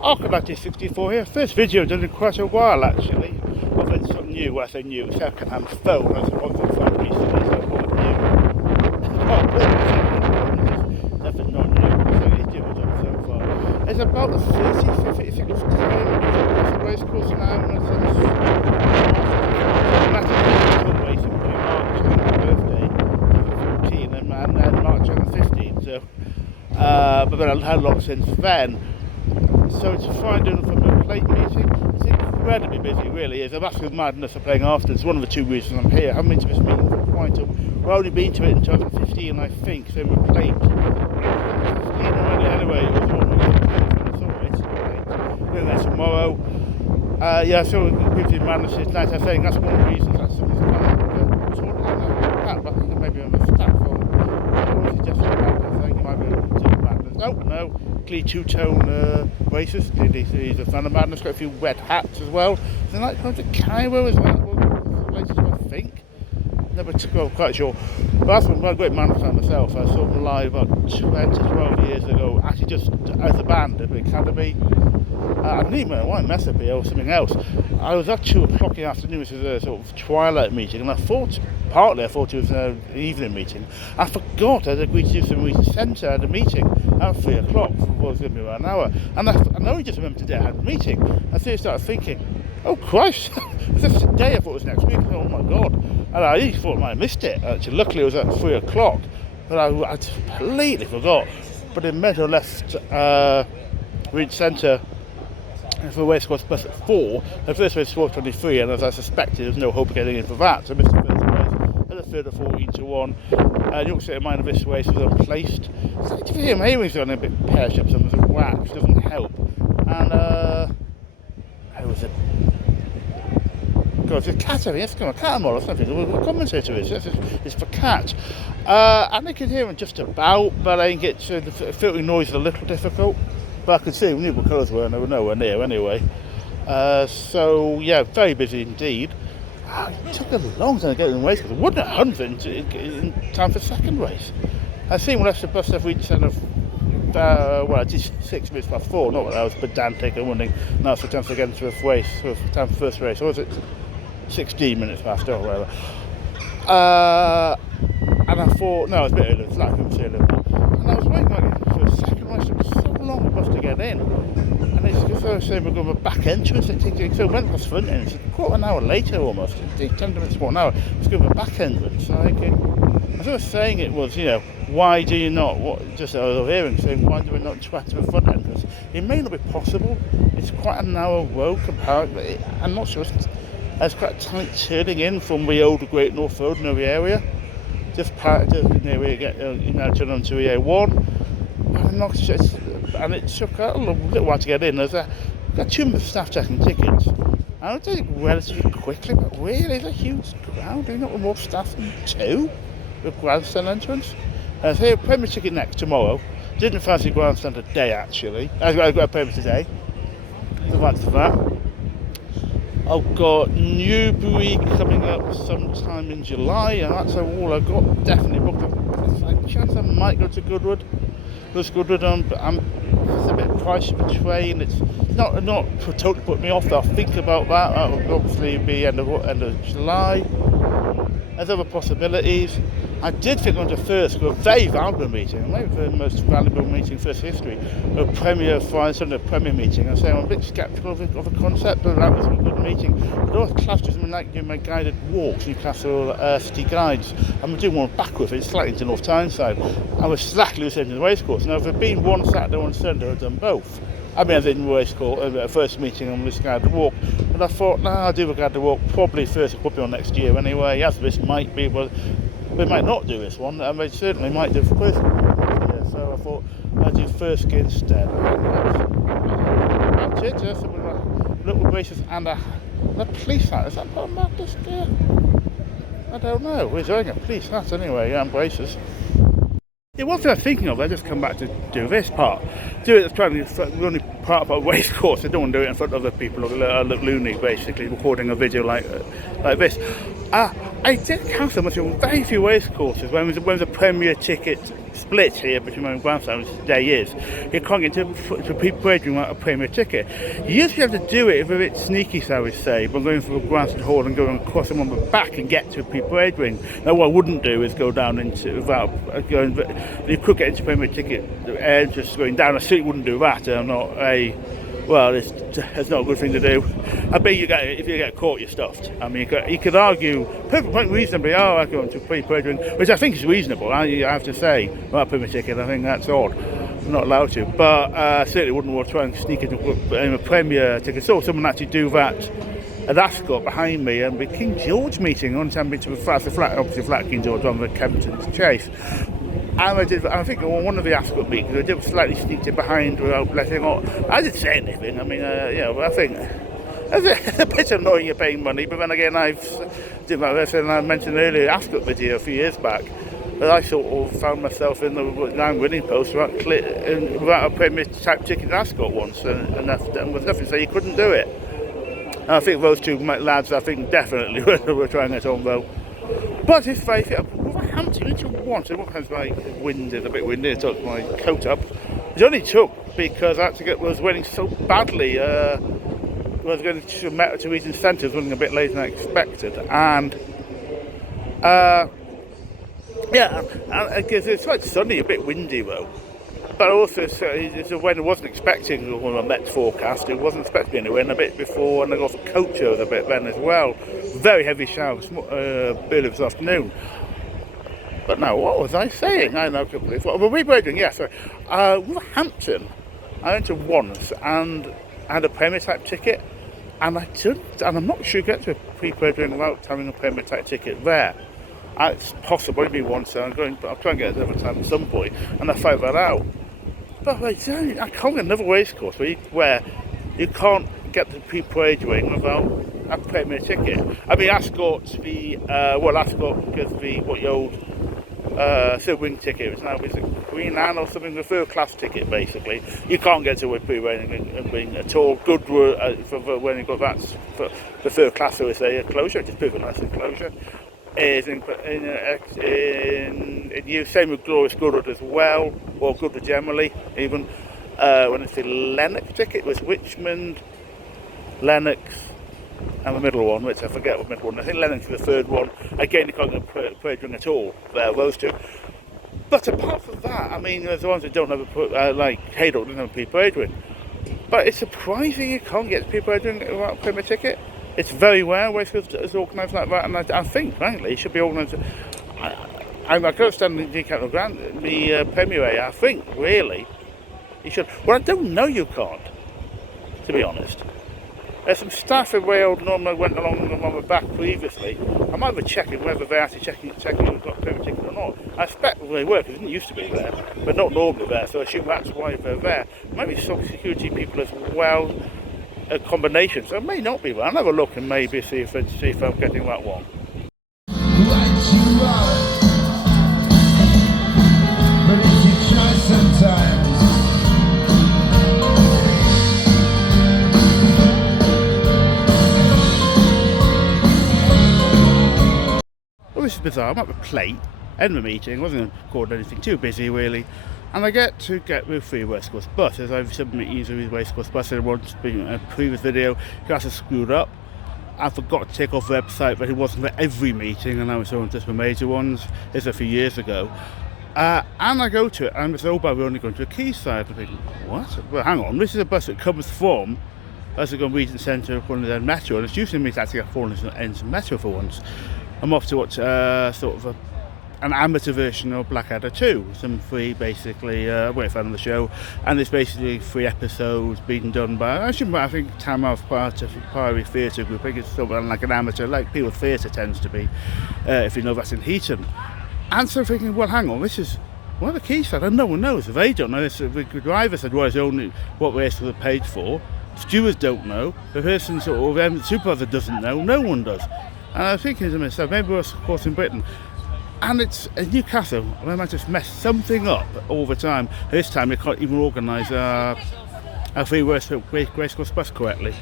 Arcanaut 64 here. First video done in quite a while actually. Of it's something new, I say new, second-hand phone as opposed to phone recently, so it's not new. Nothing not new, so it's doing it so far. It's about the 56th time of Newcastle Racecourse now, and it's racing by March on my birthday, 14, and then March on the 15th, so but then I've had a lot since then. So it's fine doing it from a plate meeting. It's incredibly busy, really. It's a massive madness of playing after. It's one of the two reasons I'm here. I haven't been to this meeting for quite a while. I've only been to it in 2015, I think, so we're plate. 15 already anyway. It was one we saw it. We're there tomorrow. Yeah, so busy madness is nice. I'm saying that's one of the reasons that something's come up. Maybe on the staff or is it just madness? I think it might be madness. No. Clearly two-tone races. He's a fan of madness. Got a few red hats as well. Is it like going to Cairo as well? Places I think. Never quite sure. But that's one I'm a great madness fan myself. I saw them live about 12 years ago. Actually, just as a band at the Academy. I didn't even know why Messapi or something else. I was at 2 o'clock in the afternoon, which was a sort of twilight meeting, and I thought it was an evening meeting. I forgot I'd agreed to do some research centre at a meeting at 3 o'clock, for what was going to be about an hour. And I only just remembered today I had a meeting. I started thinking, oh Christ, is this today? I thought it was next week. Oh my God. And I really thought I might have missed it. Actually, luckily it was at 3 o'clock, but I completely forgot. But it meant I left Reed Centre for Racecourse bus at 4. The first race was 4:23, and as I suspected, there was no hope of getting in for that. So I missed the first race. Had a third of 14-1. York City Minor this race was unplaced. So if you hear my hearing's on a bit pear-shaped, some of the wax doesn't help. And how was it? God, it's a cat over here. It's got a cat or something. The commentator is. It's for cat. And I can hear him just about, but I think the filtering noise is a little difficult. But I could see we knew what colours were, and they were nowhere near anyway. So yeah, very busy indeed. It took a long time to get in the race because I wouldn't have 100 in time for the second race. I seen when I left the bus I've reached I did 6 minutes past 4, not that I was pedantic and wondering now it's the chance to get into the race, for time for the first race, or was it 16 minutes past or whatever. And I thought, no, it was a bit early, it's like I'm saying, and I was waiting for the second race. It was so long a bus to get in, and it's because I was saying we're going to back entrance, so it went past front entrance, quarter an hour later almost, 10 minutes for an hour, it's going to back entrance. So as I was saying, it was, why do you not, just I was hearing saying, why do we not try to the front entrance? It may not be possible, it's quite a narrow road comparatively, I'm not sure, it's quite tight turning in from the old Great North Road in the area. Just near where you get, turn onto EA1. And it took a little while to get in. Got 2 members of staff checking tickets. And I did it relatively quickly, but really, there's a huge crowd. There's not more staff than 2 with grandstand entrance. So here, Premier ticket next tomorrow. Didn't fancy grandstand today, actually. I've got a Premier today. So that's that. I've got Newbury coming up sometime in July, and that's all I've got. Definitely booked. There's a chance I might go to Goodwood. It's a bit pricey for train. It's not totally put me off. I'll think about that. That will obviously be end of July. There's other possibilities. I did think on the first, a very valuable meeting, maybe the most valuable meeting in first history, a Premier Friday Sunday Premier meeting. I'm saying I'm a bit sceptical of the concept, but that was a good meeting. But I was classed as like doing my guided walks, Newcastle City Guides. I'm doing one backwards, it's slightly into North Tyneside. I was exactly the same as the racecourse. Now, if I'd been one Saturday, one Sunday, I'd done both. I mean, I did the racecourse, first meeting on this guided walk, but I thought, I'll do a guided walk probably first, it could be on next year anyway. Yes, this might be, but we might not do this one, and we certainly might do first year, so I thought I'd do first gear instead. That's it, just with little braces and a police hat. Is that part of madness gear? I don't know. We're doing a police hat anyway, and braces. Yeah, one thing I'm thinking of, I just come back to do this part. Do it, trying to the only part of a race course. I don't want to do it in front of other people, look loony, basically, recording a video like this. I did cancel much of very few race courses when there was a Premier ticket split here between my grandson, which today is. You can't get to pre-wagering without a Premier ticket. You used to be able to do it if a bit sneaky, so I would say, but going from a Grandstand Hall and going across someone with back and get to pre-wagering. Now, what I wouldn't do is go down into without going. You could get into Premier ticket just going down. I certainly wouldn't do that. I'm not a. Well, it's not a good thing to do. I bet if you get caught, you're stuffed. I mean, you could argue quite reasonably, I go into pre-wagering, which I think is reasonable. I have to say, without a Premier ticket, I think that's odd. I'm not allowed to, but I certainly wouldn't want to try and sneak into a Premier ticket. So someone actually do that at Ascot behind me, and the King George meeting on time to obviously flat King George on the Kempton's Chase. And I think on one of the Ascot meetings, I did slightly sneak in behind without letting on. I didn't say anything. I mean, I think it's a bit annoying you're paying money, but then again, I mentioned earlier Ascot video a few years back, that I sort of found myself in the winning post without a Premier type ticket in Ascot once, and there was nothing to say you couldn't do it. And I think those two lads, I think definitely were trying it on though. But it's very Wolverhampton into one. So it was like winded, a bit windy. I took my coat up. It only took because I had to was winning so badly. I was going to Region Centre, running a bit later than I expected, and it's quite sunny, a bit windy though. But also, it's a wind I wasn't expecting when I met forecast. It wasn't expecting any wind a bit before, and I got the coach over a bit then as well. Very heavy showers early this afternoon. But now, what was I saying? I know completely. Well, we were doing, yeah, sorry. Wolverhampton, I went to once and I had a Premier type ticket, and I'm not sure you get to a pre-wagering without having a Premier type ticket there. It's possible, maybe once, so I'll try and get it another time at some point, and I found that out. But I can't get another racecourse where you can't get the pre-wagering without a Premier ticket. I mean, Ascot, Ascot, because the old silver wing ticket, it's now Queen Anne or something, the third class ticket basically. You can't get to a pre-wagering at all. Good for when you got that for the third class, so it's a closure, just pretty nice enclosure. Is in same with Glorious Goodwood as well, or Goodwood generally, even when it's the Lennox ticket, it was Richmond, Lennox, and the middle one, which I forget what middle one. I think Lennox is the third one. Again, you can't get pre-wagering at all. Those two. But apart from that, I mean, there's the ones that don't have like Haydock doesn't have a pre-wagering. But it's surprising you can't get pre-wagering without a Premier ticket. It's very rare racecourse is organised like that, and I think, frankly, it should be organised. I can understand the Newcastle the Premier A. I think, really, you should. Well, I don't know you can't, to be honest. There's some staff in Wales normally went along on the back previously. I might be checking whether they're actually checking if we've got a Premier ticket or not. I expect they were, because it didn't used to be there, but not normally there, so I assume that's why they're there. Maybe some security people as well. A combination, so it may not be. I'll have a look and maybe see if I'm getting that one. Well, this is bizarre. I'm at the plate, end of the meeting, wasn't recording anything too busy really. And I get with free racecourse buses. I've submitted usually racecourse buses once in a previous video. You guys have screwed up. I forgot to take off the website, but it wasn't for every meeting, and I was on just the major ones. This was a few years ago. And I go to it, and it's we're only going to a quayside. I think, what? Well, hang on, this is a bus that comes from, as I go Region Centre, one of their metro, and it's usually me to actually get fallen into metro for once. I'm off to watch sort of an amateur version of Blackadder 2, some free basically way on the show, and it's basically 3 episodes being done by I think Tamworth part of Priory Theatre Group. I think it's something like an amateur, like Peel Theatre tends to be, if you know that's in Heaton. And so thinking, well, hang on, this is one of the quayside, and no one knows. If they don't know, the driver said, well, it's only what race was paid for. Stewards don't know. The person sort of supervisor doesn't know. No one does. And I was thinking to myself, maybe we're of course in Britain. And it's in Newcastle, I might just mess something up all the time. This time they can't even organise a free racecourse bus correctly.